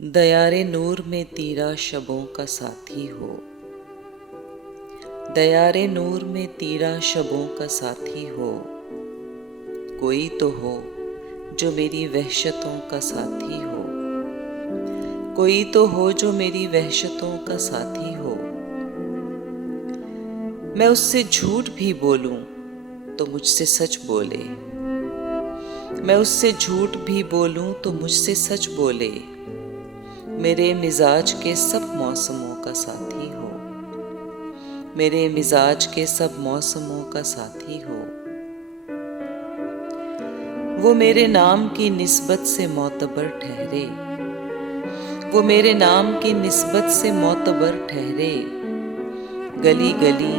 दयारे नूर में तेरा शबों का साथी हो। दयारे नूर में तेरा शबों का साथी हो। कोई तो हो जो मेरी वहशतों का साथी हो। कोई तो हो जो मेरी वहशतों का साथी हो। मैं उससे झूठ भी बोलूं तो मुझसे सच बोले। मैं उससे झूठ भी बोलूं तो मुझसे सच बोले। मेरे मिजाज के सब मौसमों का साथी हो। मेरे मिजाज के सब मौसमों का साथी हो। वो मेरे नाम की निस्बत से मोतबर ठहरे। वो मेरे नाम की निस्बत से मोतबर ठहरे। गली गली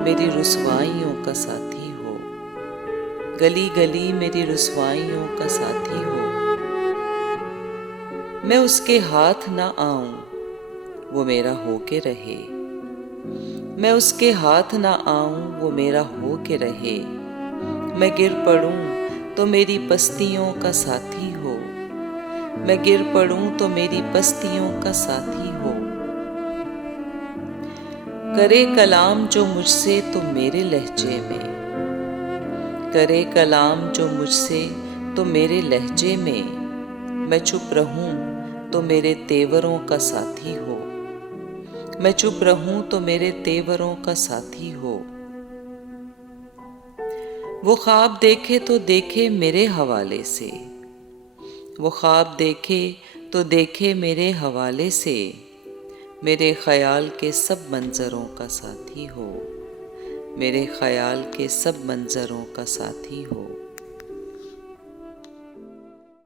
मेरी रुसवाइयों का साथी हो। गली गली मेरी रुसवाइयों का साथी हो। मैं उसके हाथ ना आऊं वो मेरा होके रहे। मैं उसके हाथ ना आऊं वो मेरा हो के रहे। मैं गिर पड़ूं तो मेरी पस्तियों का साथी हो। मैं गिर पड़ूं तो मेरी पस्तियों का साथी हो। करे कलाम जो मुझसे तो मेरे लहजे में। करे कलाम जो मुझसे तो मेरे लहजे में। मैं चुप रहूं तो मेरे तेवरों का साथी हो। मैं चुप रहूं तो मेरे तेवरों का साथी हो। वो ख्वाब देखे तो देखे मेरे हवाले से। वो ख्वाब देखे तो देखे मेरे हवाले से। मेरे ख्याल के सब मंजरों का साथी हो। मेरे ख्याल के सब मंजरों का साथी हो।